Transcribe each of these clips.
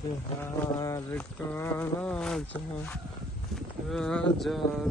হার করা রাজার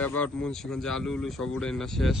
অ্যাবাউট মুন্সিগঞ্জে আলু উলু সব উড়ে না শেষ।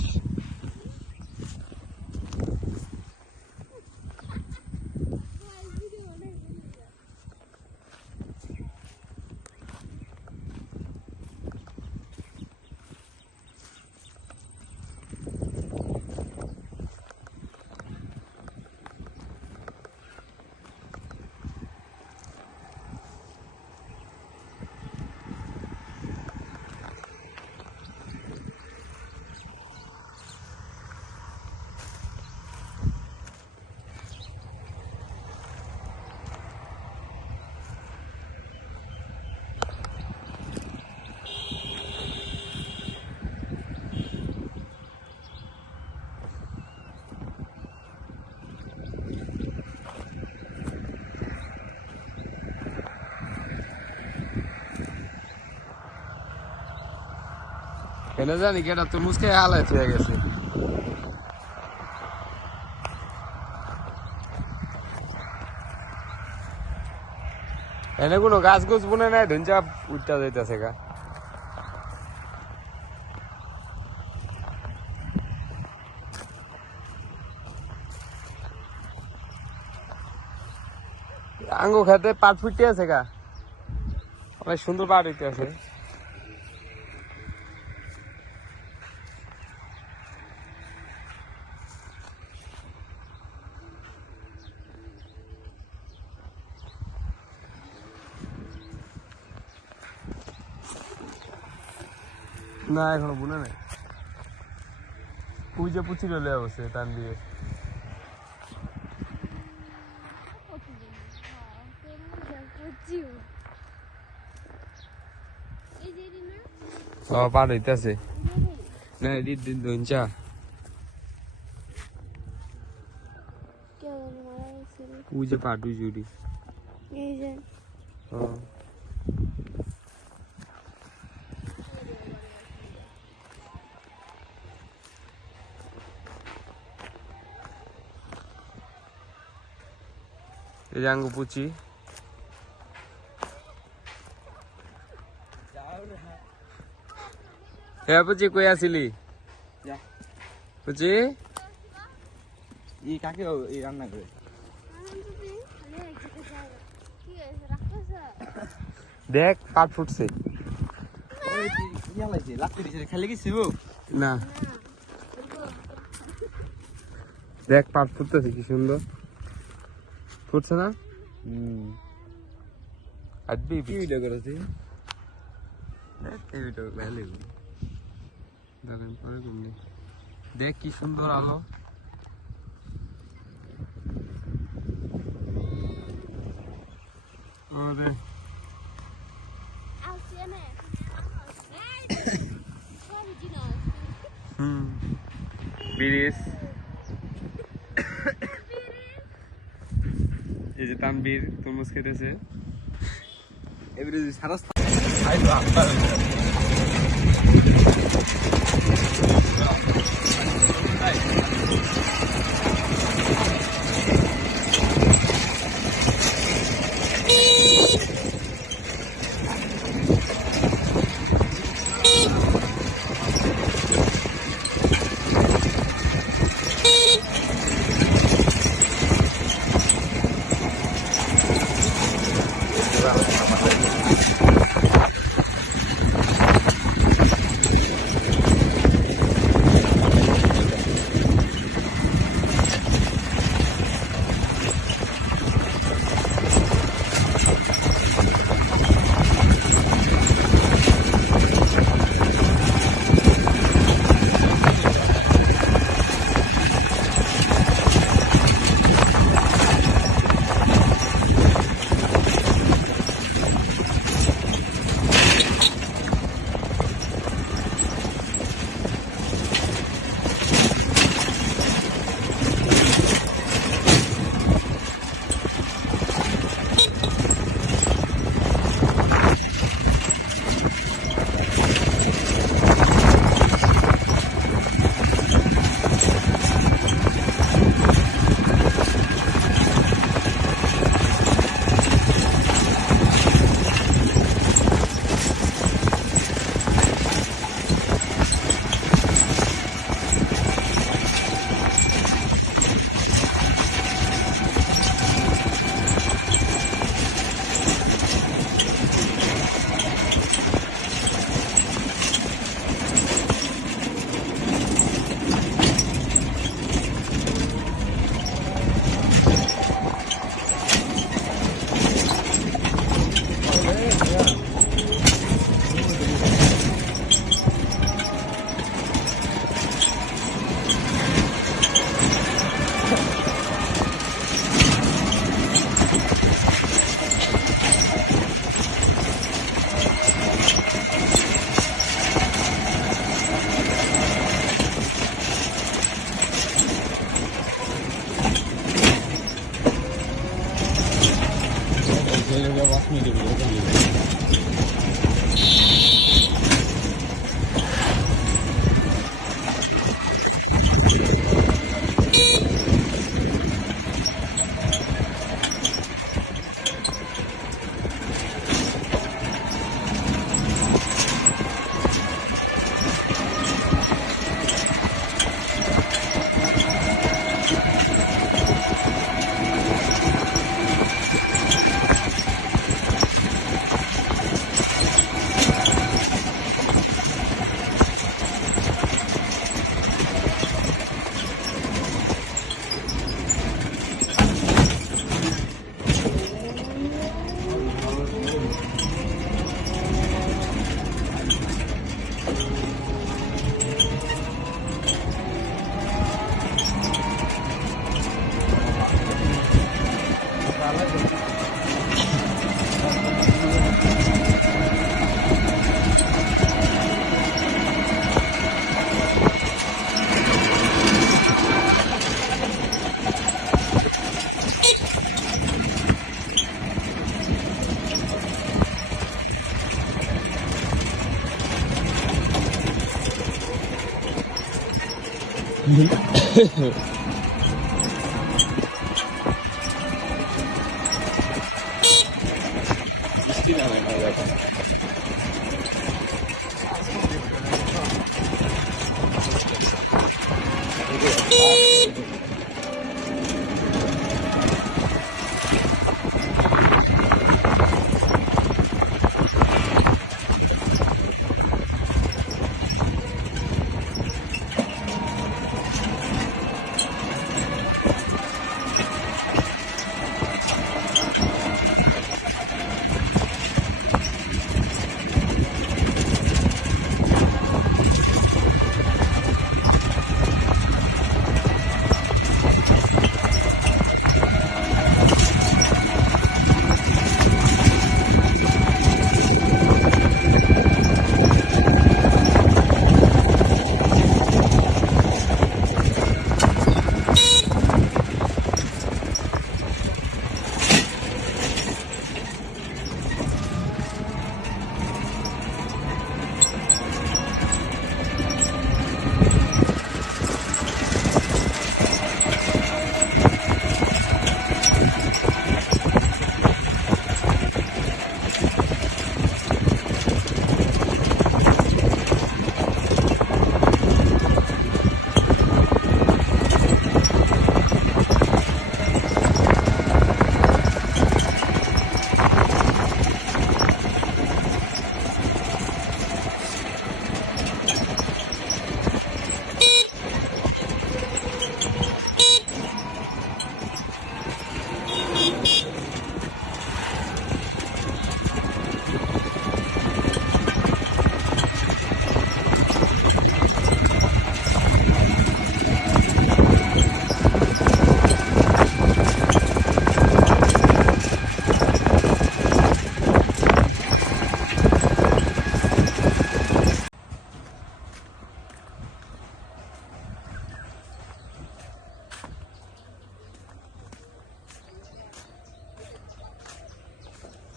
এনে জানি কি এটা তরমুজ খেয়ে হালাই হয়ে গেছে। এনে কোনো গাছ গুছ বুনে নাই ধুনচা উঠটা যাইতেছে গা। আঙ্গু খেতে পাট ফুটতে আছে গা, অনেক সুন্দর পাট হইতে আছে। না এখনো বুনে নাই, পুজো পুচি রলে অবশ্যই টান দিয়ে। পাট হইতেছে না দিন ধুনচা পুজো পাট উজুরি আঙ্গু পুচি হে পুচি কই আসিলি পুচি ই কাকে এই রান্না করে দেখ পাট ফুটছে খেলে গেছি না দেখ পাট ফুটতেছে কি সুন্দর ফুটছে না। আজবি ভিডিও করেছি ভিডিও ভালো দেখেন পরে ঘুমনি দেখ কি সুন্দর আলো। ব্রিজ এই যে তানবীর তরমুজ খেতেছে এবারে সারা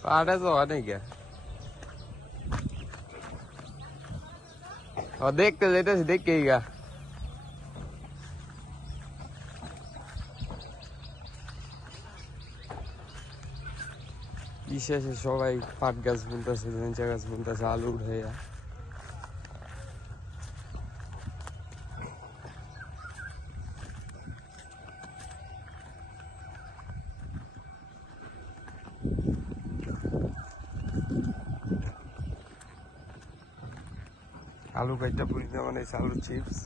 पाड़ा तो नहीं क्या और देख के लेते देख के ही गया শেষে সবাই পাট গাছ বুনতেছে ধেঞ্চা গাছ বুনতেছে আলু উঠে আলু কাইটা পুরি মানে আলু চিপস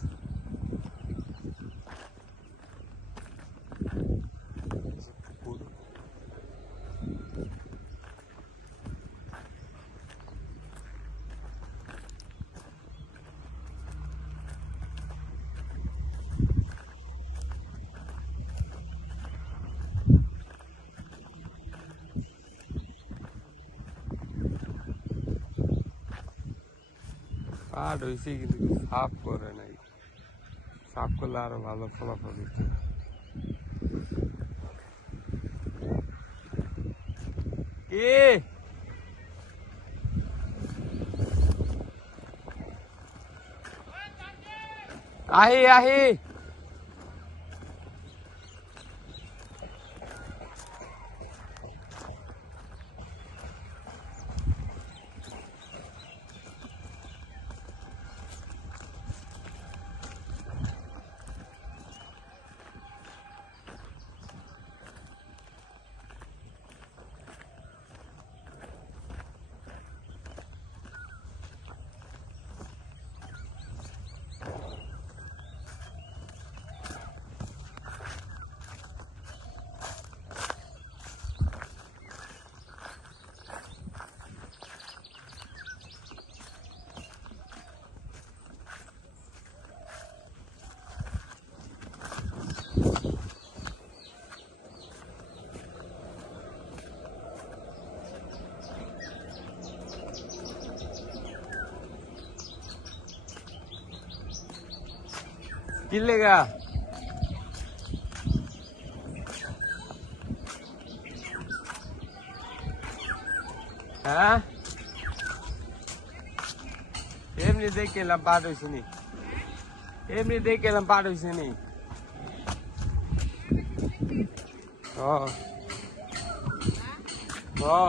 পাট হয়েছে কিন্তু সাফ করে নাই সাফ করলে আরো ভালো ফলাফল দিচ্ছে কি আহি আহি কি লেগা হ্যাঁ এমনি দেখে এলাম পার হয়েছে নি এমনি দেখে এলাম পার হয়েছে নি ও ও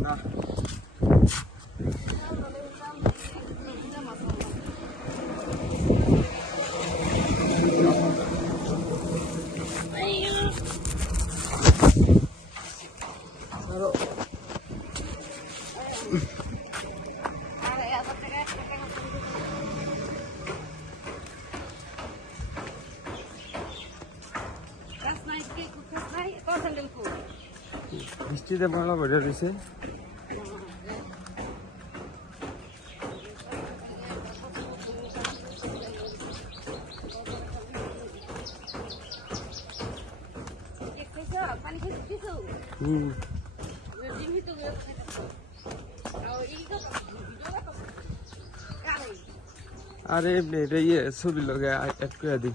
না বৃষ্টিতে ভালো ভরে দিছে হুম আরে এমনি এটা ইয়ে ছবি লগে অ্যাড করে দিই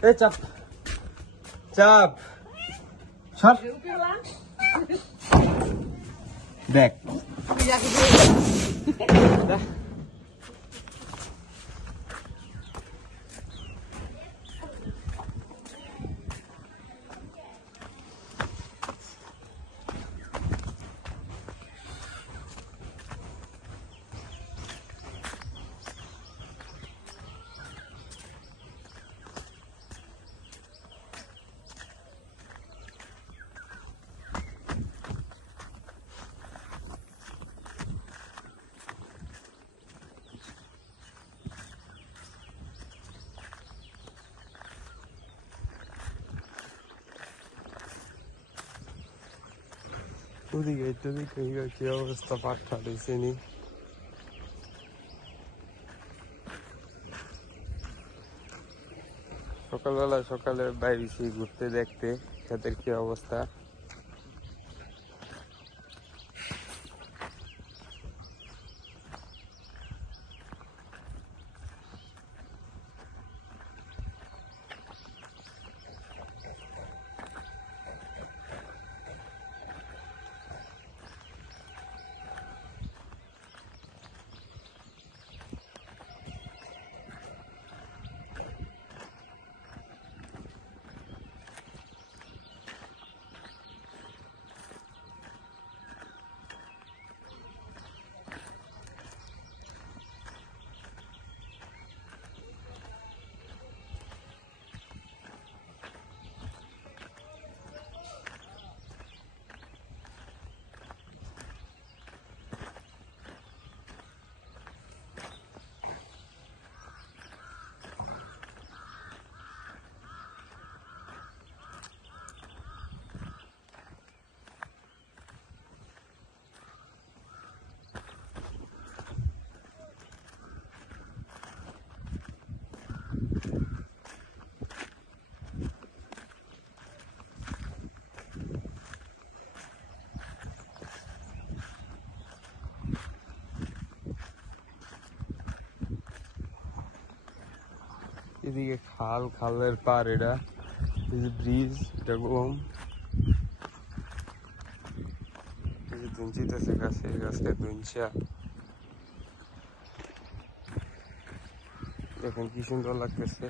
এ চাপ চাপ সর দেখ ওদিকে কি অবস্থা পাট ফাটাইছে নি সকালে বাইরেছি ঘুরতে দেখতে ক্ষেতের কি অবস্থা এদিকে খাল, খালের পার এটা, এই যে ব্রিজ, এটা গম, এই যে দুঞ্চিতেছে গাছে, গাছকে দুঞ্চা, দেখেন কি সুন্দর লাগতেছে।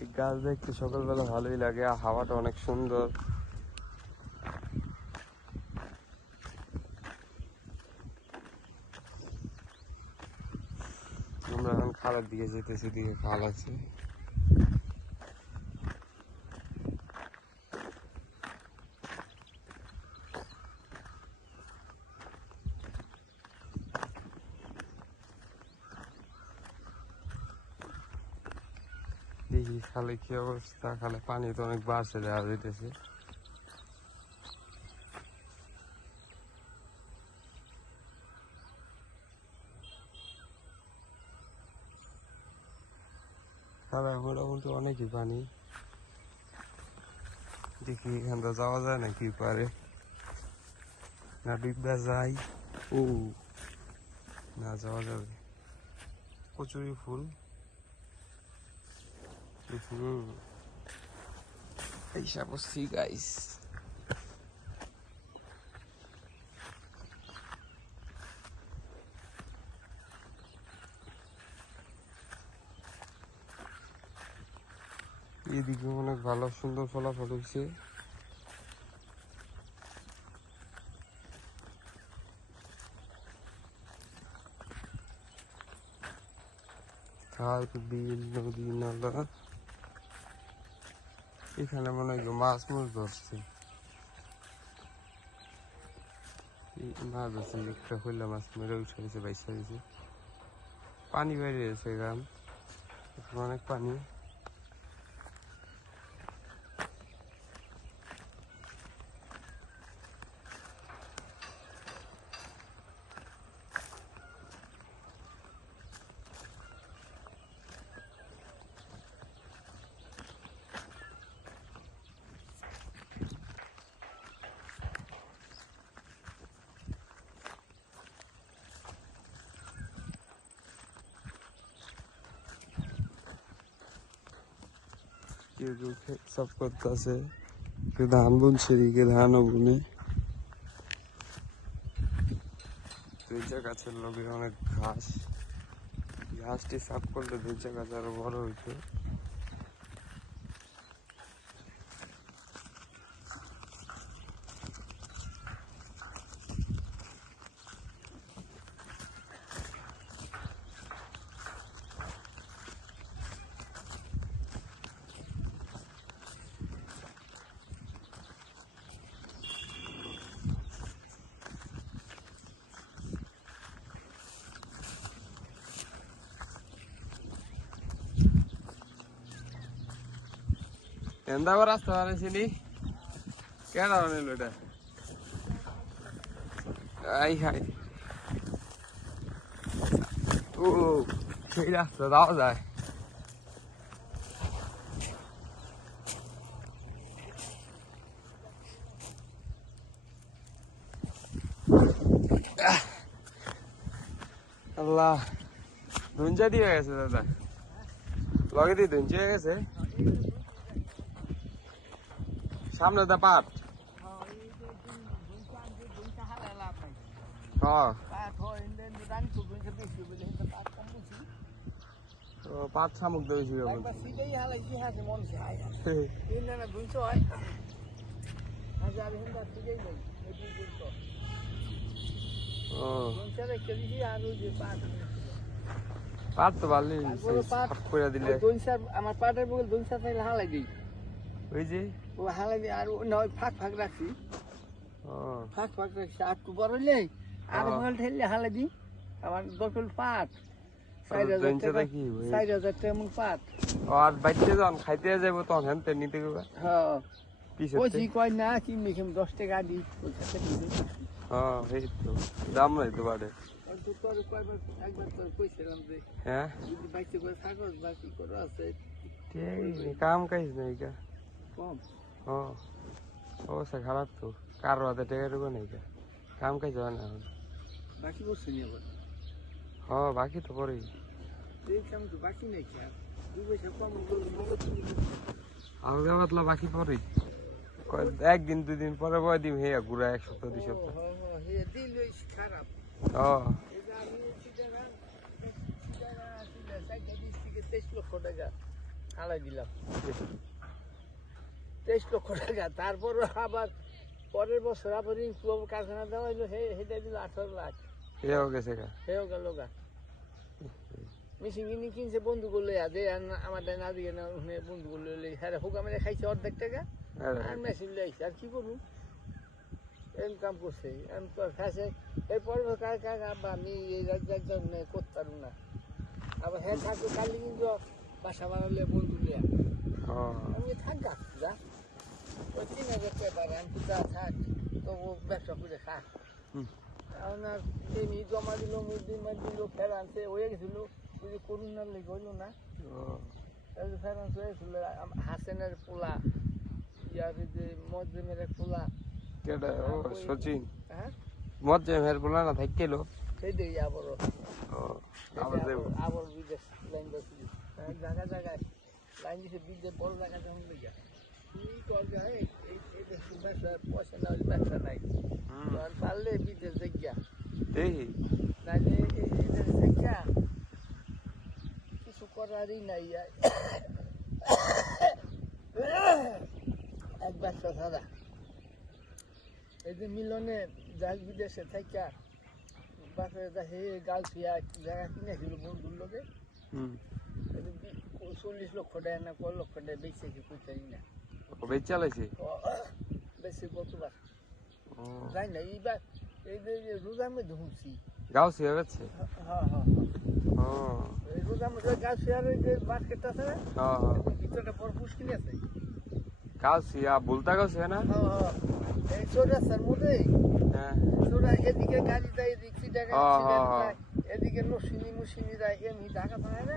এই গাছ দেখতে সকালবেলা ভালোই লাগে, আর হাওয়াটা অনেক সুন্দর। আমরা এখন খালের দিকে যেতেছি, দিকে খাল আছে। দেখি খালে কি অবস্থা, খালে পানি তো অনেক বাড়ছে দেখা যাইতেছে। খালে মোটামুটি অনেকই পানি। দেখি এখানটা যাওয়া যায় না কি পারে, না ডিব্বা যাই। ও না, যাওয়া যাবে। কচুরি ফুল, এই সাপসি গাইস। এদিকে অনেক ভালো সুন্দর ফলাফল হয়েছে। খাল, বিল, নদী, নালা, এখানে মনে হয় মাছ ধরছে। মাছ ধরছে, একটা হইলা মাছ মেরে উঠে গেছে, বাইসা গেছে, পানি বাইরে গেছে, গান অনেক পানি। কেউ কেউ সব করতেছে, কেউ ধান বুনছে, কেউ ধানও বুনে। দুইটা গাছের লগে অনেক ঘাস, ঘাসটি সাফ করলে দুইটা গাছ আরো বড় হইতো। ಎಂದ ರಾಸ್ತಾ ಅನಿಸಿನಿ ಕೇಳ ಅವನಿಲ್ಲ আই হাই, ও সেই রাস্তা যাওয়া যায়। আল্লাহ, ধুঞ্চা দিয়ে গেছে দাদা, লগে দিয়ে ধুঞ্চি হয়ে গেছে। সামনে দা পাট, পাট শামুক দেবেছি পাট তো ভালো করে দিলে। আমার পাটের বগল দুনসা চাইলে হালাই দিই, ওই যে ও হালাই দিই, আর নয় ফাঁক ফাঁক রাখছি, ফাঁক ফাঁক রাখছি, আর একটু বড় হইলে আর বগল ঠেললে হালাই দিই। আমার দখল পাট 4,000 টাকা, 4,000 টাকা মন পাট। আর বাইতে যখন খাইতে যাবো তখন হেনতে নিতে গেবা। হ্যাঁ পিছে কইছি কয় না কি মেখে 10 টাকা দিই, হ্যাঁ এই তো দাম নাই তো বাড়ে। একবার তোর কইছিলাম যে হ্যাঁ যদি বাইতে করে থাকস বা কি করে আছে ঠিক কাম কাজ নাই কা কম। অবস্থা খারাপ তো, কারো হাতে টেকা টুকু নেই কা। কাম কাজ হয় না এখন। বাকি বসে নিয়ে আবার বাকি তো পরেই দেখলাম তো বাকি নেই কি আর 2 পয়সা কম হালকা পাতলা বাকি পরেই একদিন 2 দিন পরে বয় দিম হে ঘুরা 1 সপ্তাহ 2 সপ্তাহ হে দিল খারাপ এটা আমি চিটারা 23 লক্ষ টাকা হালাই দিলাম 23 লক্ষ টাকা তারপর আবার পরের বছর আবার ইনক্লুব কারখানা দেওয়া হইলো সেটা দিল 18 লাখ হেও গেছে গা হেও গেল গা মেশিন কিনে কিনছে বন্ধু করলে আদে আমার না দিয়ে না বন্ধু করলে হ্যাঁ হুক আমি খাইছে অর্ধেক টাকা আর মেশিন লাইছে আর কি করবো ইনকাম করছে আমি তো খাইছে এরপর কাকা আমি এই রাজ্য করতে পারবো না আবার হ্যাঁ থাকবে কালি কিন্তু বাসা বানালে বন্ধু লিয়া আমি থাকা যা ওই 3000 টাকা পারে আমি যা থাক তো ও ব্যবসা করে খা আপনার এমনি জমা দিল মুরগি মাছ দিল ফেরানছে হয়ে গেছিল ওই যে করোনার লেগে হইলো না ফেরান্স হয়েছিল হাসেনের পোলা ইয়ার যে মজমের এক পোলা কেডা ও সচিন হ্যাঁ মজমের পোলা না থাকেলো সেইটাই আবারও আবার বিদেশ লাইন দিয়েছিল জায়গা জায়গায় লাইন দিয়েছে বিদেশ বড় জায়গা যেমন লেগে কি করবে এই ব্যবসা পয়সা না হলে ব্যবসা নাই পারলে বিদেশ দেখিয়া দেখি নাহলে এদের দেখিয়া কিছু করারই নাই এক ব্যবসা ছাড়া এই যে মিলনে যাই বিদেশে থাকিয়া বাপের হে গালফিয়া জায়গা কিনেছিল বন্ধুর লোকে 40 লক্ষ টাকা না কয় লক্ষ টাকা বেচে কি কইতারি না বেচ চালাইছে বেশি কতবার যাই না এইবার এই যে রোজার মধ্যে হুঁচি গাউসি হয়েছে হ্যাঁ হ্যাঁ এই রোজার মধ্যে গাছ শেয়ারের যে বাস্কেট আছে ভিতরটা বড় মুশকিল আছে গাউসিয়া বলতা গাউসি না এই চৌরাস্তার মধ্যে চৌরা এদিকে গাড়ি যায় এদিকে এদিকে নসিনি মুসিনি যায় এমনি ঢাকা পায় না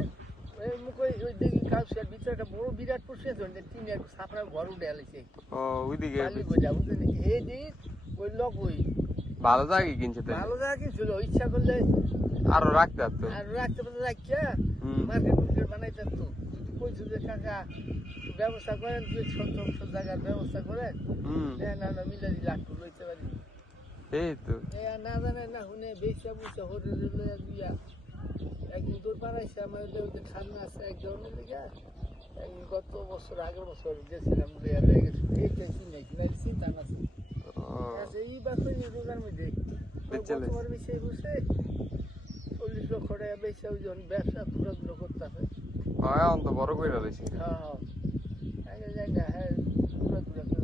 ওই মুখ ওই দেখি গাছ শেয়ার ভিতরটা বড় বিরাট পড়ছে টিনের ছাপড়া ঘর উঠে আলেছে ওইদিকে এই দিক ওই লোক ওই ভালো জায়গা কিনছে ভালো জায়গা কিনছিল ইচ্ছা করলে আরো রাখতে পারতো আর রাখতে পারতো রাখিয়া মার্কেট বানাইতে পারতো কইছো যে কাকা ব্যবস্থা করেন 200 জায়গার ব্যবস্থা করেন না না মিলে লাখ লইতে পারি এই তো না জানে না শুনে বেচা বুঝা হরে লইয়া দিয়া একদিন তোর পাড়াইছে আমার ওদের খান্না আছে এক ধরনের লিগা গত বছর আগের বছর গেছিলাম লইয়া গেছি এইটা চিনাই কিনা চিন্তা না এই বাসে রোজার মধ্যে গতবার বেশি বসে 40 লক্ষ টাকা বেচা ওই যখন ব্যবসা পুরো করতে হবে এখন তো বড় করে রয়েছে আগে যাই না হ্যাঁ পুরো করে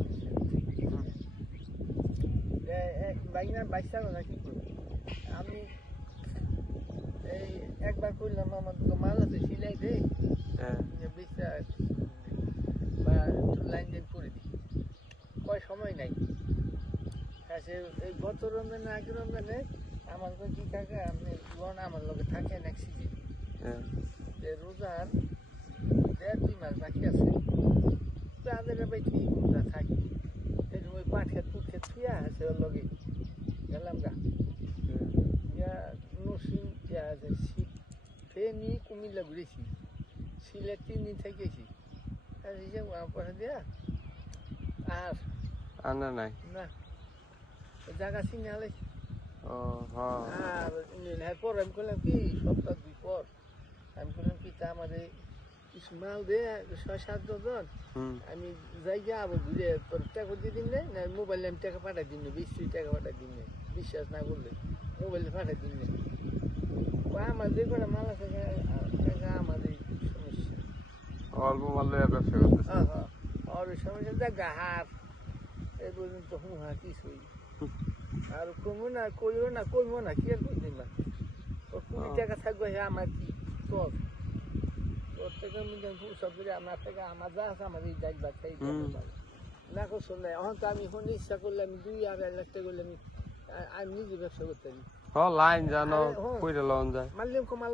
বাইনার বাইশটা না কি করবো আমি এই একবার করলাম আমার দুটো মাল আছে সিলাই দেই বেচা বা লাইন লাইন করে দিই কয় সময় নাই সে এই গত রমজানে আগের রমজানে আমার কি কাকা আপনি আমার লোকে থাকেন এক সিজন রোজার 1.5 মাস বাকি আছে তাদের ভাই ঠিক রোজা থাকি এই ওই 5 খেত 2 খেত থুয়া আছে ওর লগে গেলাম গা নসিন ফেনি কুমিল্লা ঘুরেছি সিলেট 3 দিন থেকেছি আর এই যে পয়সা দিয়া আর আনা নাই না জায়গা চিনে আলে আর পর আমি করলাম কি সপ্তাহ 2 পর আমি করলাম কি তা আমাদের কিছু মাল দে 6-7 জন আমি যাই আবার ঘুরে তোর টাকা দিয়ে দিন না মোবাইলে আমি টাকা পাঠাই দিন 20 টাকা পাঠাই দিন বিশ্বাস না করলে মোবাইলে পাঠাই দিন আমার যে করে মাল আছে আমাদের সমস্যা অল্প মাল ব্যবসা করতেছে আর ওই সমস্যা জায়গা হার এই পর্যন্ত হুহা কিছুই আর কমো না কইও না কি আর করবি না 20 টাকা থাকবে আমার কি তোর থেকে সব করে আমার থেকে আমার যা আছে আমার এই যাই বাচ্চাই না করছো না এখন তো আমি এখন ইচ্ছা করলে আমি 2-2.5 লাখ টাকা করলে আমি নিজে ব্যবসা করতে পারি লাইন জানো কইরা লন যায় মারলাম